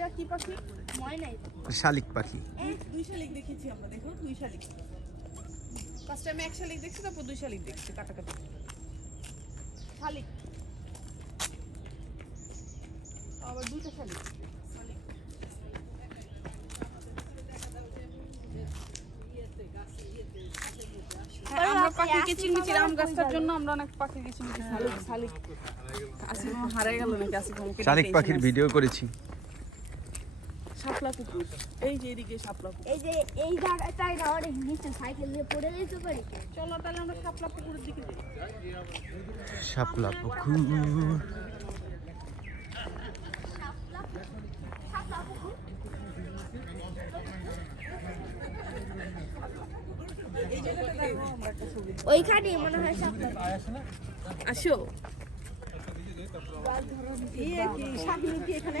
এটা কি পাখি? ময়নাই শালিক পাখি। দুই শালিক দেখেছি আমরা, দেখো দুই শালিক। ফার্স্ট টাইম এক শালিক দেখছি, তারপর দুই শালিক দেখছি কাটাকাটি। শালিক আবার দুইটা শালিক। হ্যাঁ, আমরা পাখিকে চিনিছি আম গাছটার জন্য, আমরা অনেক পাখিকে চিনিছি। শালিক শালিক আসিফ হারাই গেল নাকি? আসিফ আমাকে শালিক পাখির ভিডিও করেছি। শাপলা পুকুর, এই যে এদিকে শাপলা পুকুর। এই যে এই জায়গাটায় না অনেক নিচে সাইকেল দিয়ে পড়ে যেতে পারি। চলো তাহলে আমরা শাপলা পুকুরের দিকে যাই। শাপলা পুকুর। ওইখানে মনে হয় শাপলা। আসো। এই কি শাপলা কি এখানে